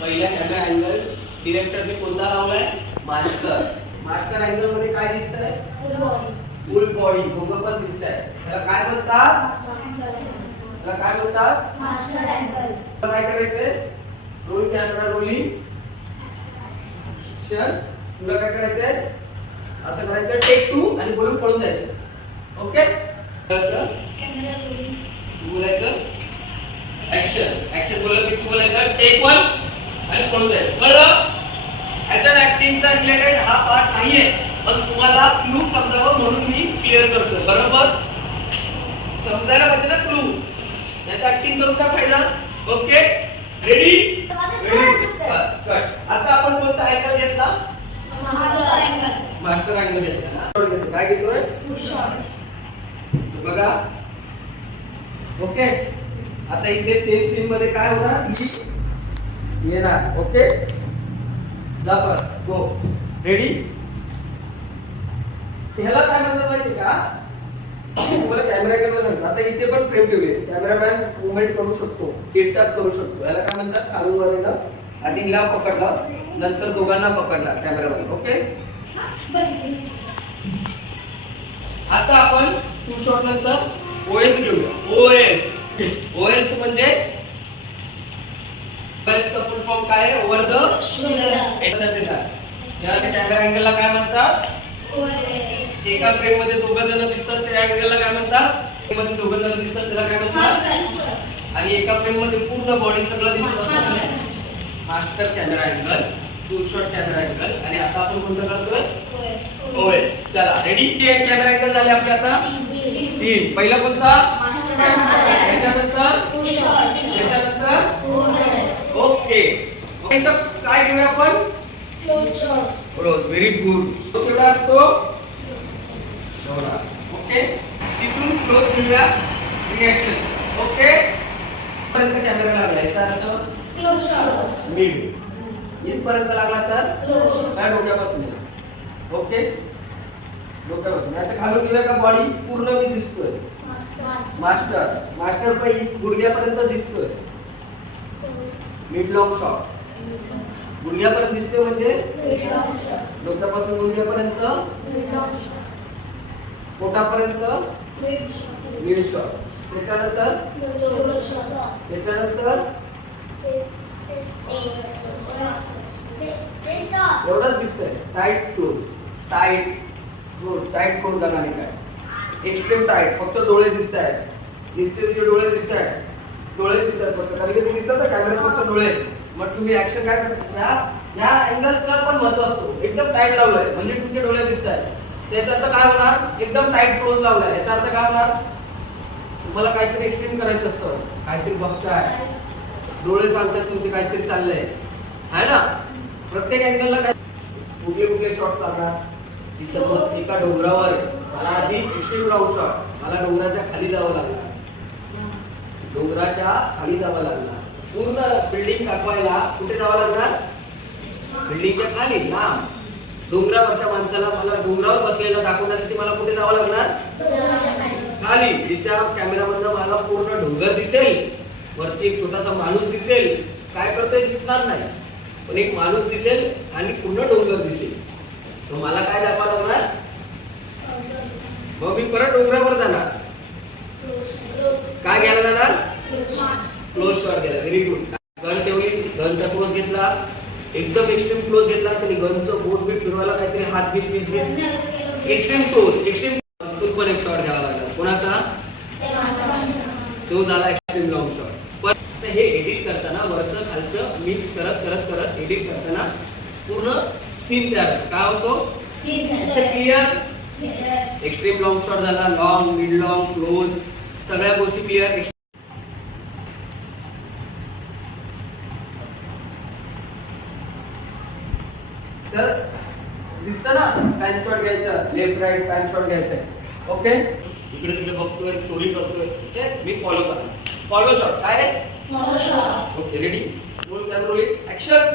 पहिल्या camera angle डिरेक्टरने कोणता लावलाय? मास्टर मास्टर अँगलमध्ये काय दिसतंय? फुल बॉडी दोघं पण दिसत आहे त्याला काय म्हणतात? त्याला काय म्हणतात? तुला काय करायचंय? रोल कॅमेरा रोलिंग शन तुला काय करायचंय? असं करायचं. टेक टू आणि बोलून पळून जायचं. ओके बोलायचं? ऍक्शन ऍक्शन बोललं की तू बोलायचं. टेक वन आणि पळून जायचं कळलं ऍज अन ऍक्टिंगचा रिलेटेड हा पार्ट नाहीये पण तुम्हाला क्लू समजावं म्हणून मी क्लिअर करतोय. बरोबर? समजायला पाहिजे ना क्लू याचा ऍक्टिंग करून काय फायदा? ओके रेडी बस कट आता आपण कोणता अँगल घ्यायचा? मास्टर अँगल घ्यायचा ना? काय घेतोय? बघा. ओके आता इथे सेम सीन मध्ये काय होणार? येणार. ओके? जा परत. गो रेडी ह्याला काय म्हणतात माहिती का? तुम्हाला कॅमेरा कडे सांगतो. आता इथे पण फ्रेम ठेवली कॅमेरामॅन मुवमेंट करू शकतो. टिकटॉक करू शकतो. याला काय म्हणतात? खालून वर आणि हिला पकडला. नंतर दोघांना पकडला कॅमेरामॅन ओके? आता आपण टू शॉट नंतर ओएस घेऊया. ओएस ओएस म्हणजे ओएस चा फुल फॉर्म काय आहे? ओव्हर द कॅमेरा अँगलला काय म्हणतात? एका फ्रेममध्ये दोघं जण दिसतात त्या अँगलला काय म्हणतात? मध्ये दोघं जण दिसतात त्याला काय म्हणतात? आणि एका फ्रेममध्ये पूर्ण बॉडी सगळं दिसत असतं. Master camera angle two shot camera angle आणि आता आपण कोणतं करतोय? ओएस चला रेडी कॅमेरा अँगल झाले आपले आता. तीन पहिला कोणता? त्याच्यानंतर त्याच्यानंतर ओके. काय घेऊया आपण? व्हेरी गुड केवढा असतो. ओके. तिथून क्लोज घेऊया. Reaction okay. पर्यंत कॅमेरा लागला याचा अर्थ? मिड इथपर्यंत लागला तर? काय डोक्यापासून? ओके. डोक्यापासून. आता खालून घेऊया का बॉडी पूर्ण मी दिसतोय. मास्टर मास्टर इथं गुडघ्यापर्यंत दिसतोय. मिड लॉंग शॉट गुडघ्यापर्यंत दिसतोय म्हणजे? डोक्यापासून गुडघ्यापर्यंत? पोटापर्यंत? मिड शॉट त्याच्यानंतर? त्याच्यानंतर? एवढंच दिसतंय. Tight close tight close tight close जाणार काय? एक्स्ट्रीम टाईट फक्त डोळे दिसत आहेत दिसते तुझे डोळे दिसत आहेत डोळे दिसतात आहेत फक्त कधी कधी दिसतात ना फक्त डोळे. मग तुम्ही ऍक्शन काय करता? ह्या अँगल्सला पण महत्त्व असतो. एकदम टाईट लावलंय. म्हणजे तुमचे डोळे दिसत आहेत त्याचा अर्थ काय होणार? एकदम टाईट क्लोज लावलाय. याचा अर्थ काय होणार? तुम्हाला काहीतरी एक्सप्लेन करायचं असतं. काहीतरी बघताय. डोळे सांगतात तुमचे काहीतरी चाललंय. आहे ना? प्रत्येक अँगलला काय कुठले कुठले शॉट लागणार? ही सर्व एका डोंगरावर आहे. मला आधी एक्स्ट्रीम राऊंड शॉट मला डोंगराच्या खाली जावं लागणार. डोंगराच्या खाली जावं लागणार. पूर्ण बिल्डिंग दाखवायला कुठे जावं लागणार? बिल्डिंगच्या खाली लांब. डोंगरावरच्या माणसाला मला डोंगरावर बसलेला दाखवण्यासाठी मला कुठे जावं लागणार? खाली. तिच्या कॅमेरामधनं मला पूर्ण डोंगर दिसेल वरती एक छोटासा माणूस दिसेल काय करतोय दिसणार नाही. पण एक माणूस दिसेल आणि पूर्ण डोंगर दिसेल. सो मला काय दाखवा लागणार? मग मी परत डोंगरावर जाणार काय घ्यायला जाणार क्लोज शॉट घ्यायला व्हेरी गुड गन ठेवली गनचा क्लोज घेतला. एकदम एक्स्ट्रीम क्लोज घेतला तरी गनचं बोट बीट फिरवायला काहीतरी हात beat beat beat extreme close extreme पण एक शॉट घ्यावा लागला. कोणाचा? तो झाला एक्स्ट्रीम लॉंग शॉट पण हे एडिट करताना वरचं खालचं मिक्स करत करत करत एडिट करताना पूर्ण सीन तयार. काय होतो? क्लिअर एक्स्ट्रीम लॉंग शॉट झाला. लॉंग मिड लॉंग क्लोज सगळ्या गोष्टी क्लिअर तर दिसतं ना पॅन शॉट घ्यायचं लेफ्ट राईट पॅन शॉट घ्यायचं ओके इकडे तिकडे बघतोय चोरी करतोय. ओके? मी फॉलो करा फॉलो शॉट काय okay ready roll camera rolling action